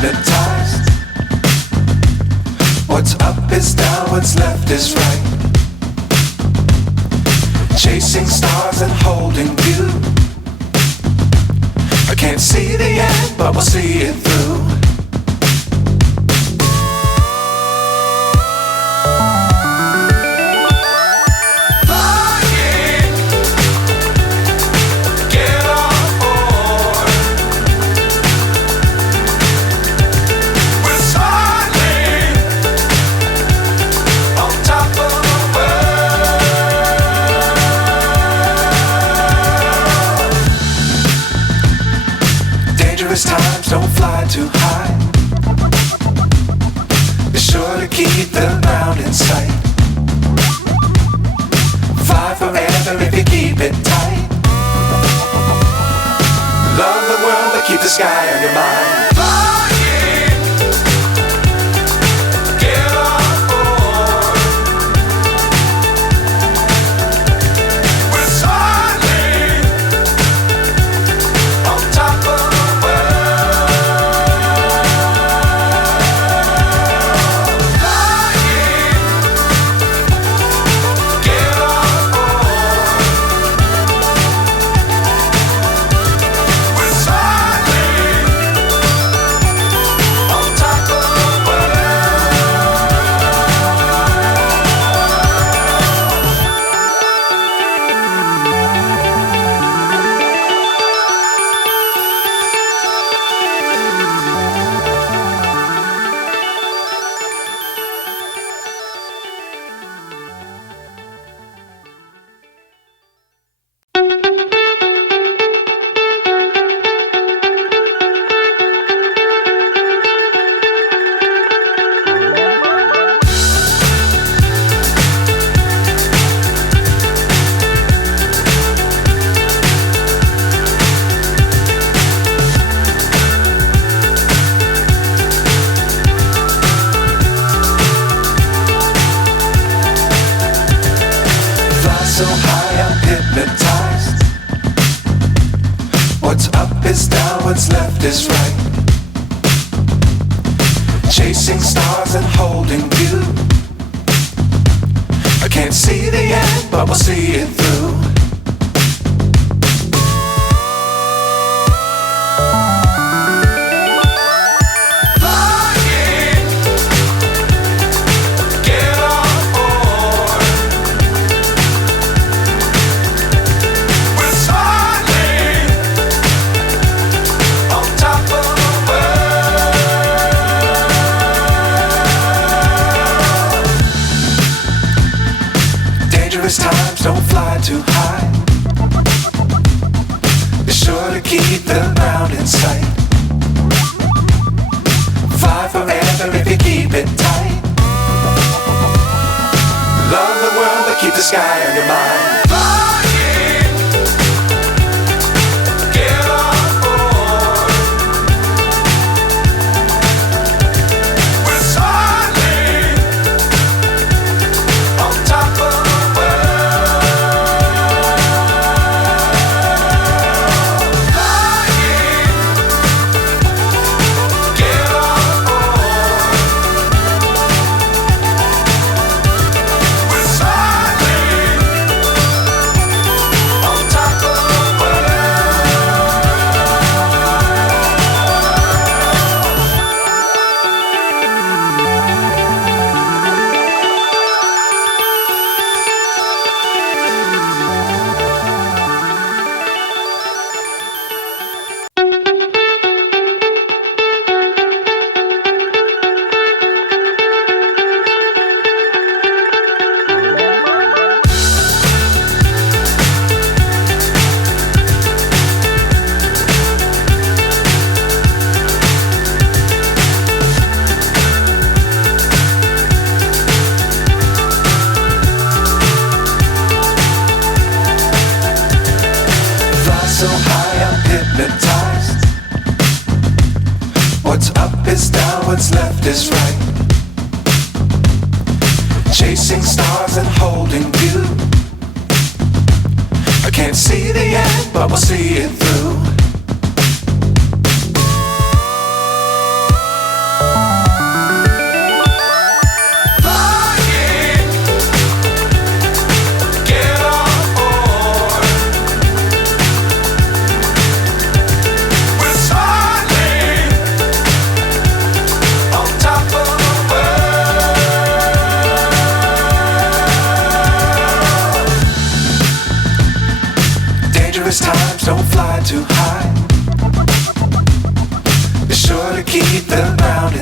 hypnotized. What's up is down, what's left is right. Chasing stars and holding you. I can't see the end, but we'll see it through. Times don't fly too high. Be sure to keep the ground in sight. Fly forever if you keep it tight. Love the world but keep the sky on your mind. So high I'm hypnotized. What's up is down, what's left is right. Chasing stars and holding you. I can't see the end, but we'll see it through. Times don't fly too high. Be sure to keep the ground in sight. Fly forever if you keep it tight. Love the world but keep the sky on your mind. So high I'm hypnotized. What's up is down, what's left is right. Chasing stars and holding you. I can't see the end, but we'll see it through.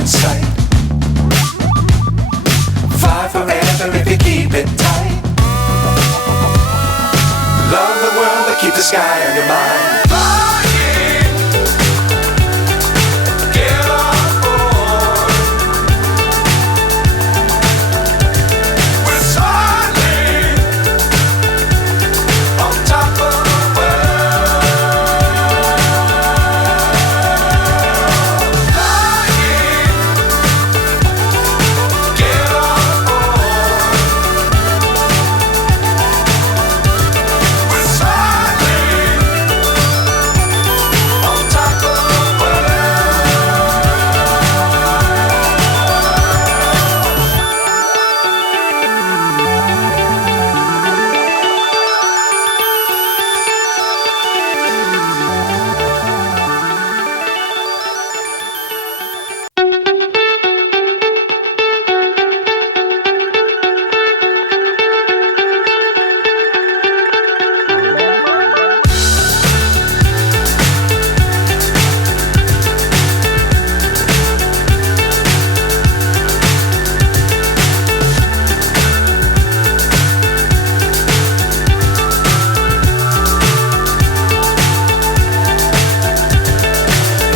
sight. Fly forever if you keep it tight. Love the world but keep the sky on your mind. Flying, get on board. We're soaring on top of the world. Flying, get on board. We're soaring on top of the world.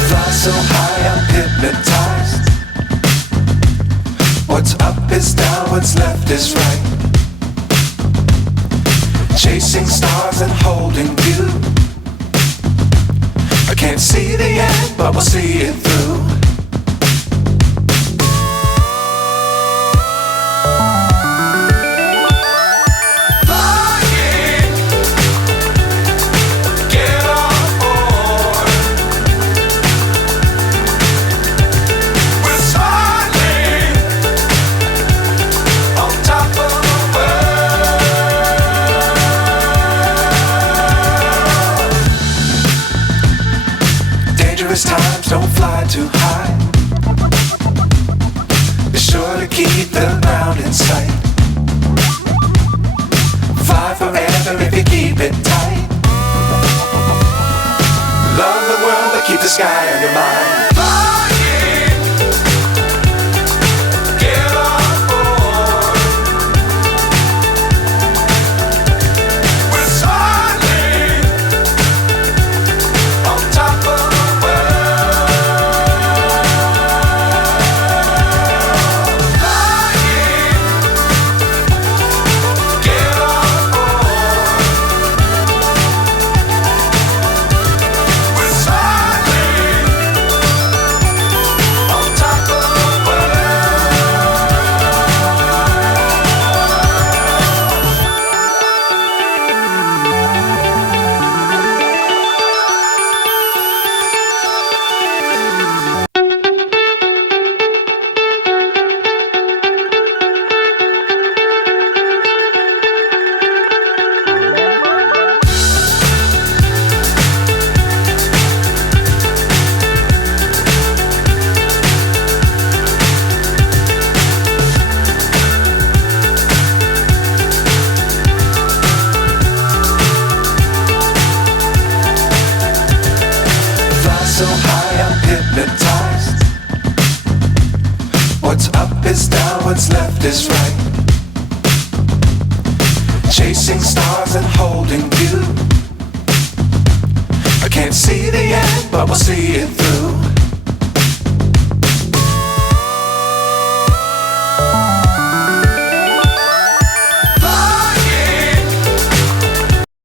Fly so high I'm hypnotized. What's up is down, what's left is right. Chasing stars and holding you. I can't see the end, but we'll see it through. Flying, get on board. We're soaring on top of the world. Dangerous times, don't fly too high. Be sure to keep the ground in sight. Fly forever if you keep it tight. Love the world but keep the sky on your mind. Flying, get on board. We're soaring on top of the world. Flying, get on board. We're soaring on top of the world. Fly so high I'm hypnotized. What's up is down, what's left is right. Chasing stars and holding you. I can't see the end, but we'll see it through.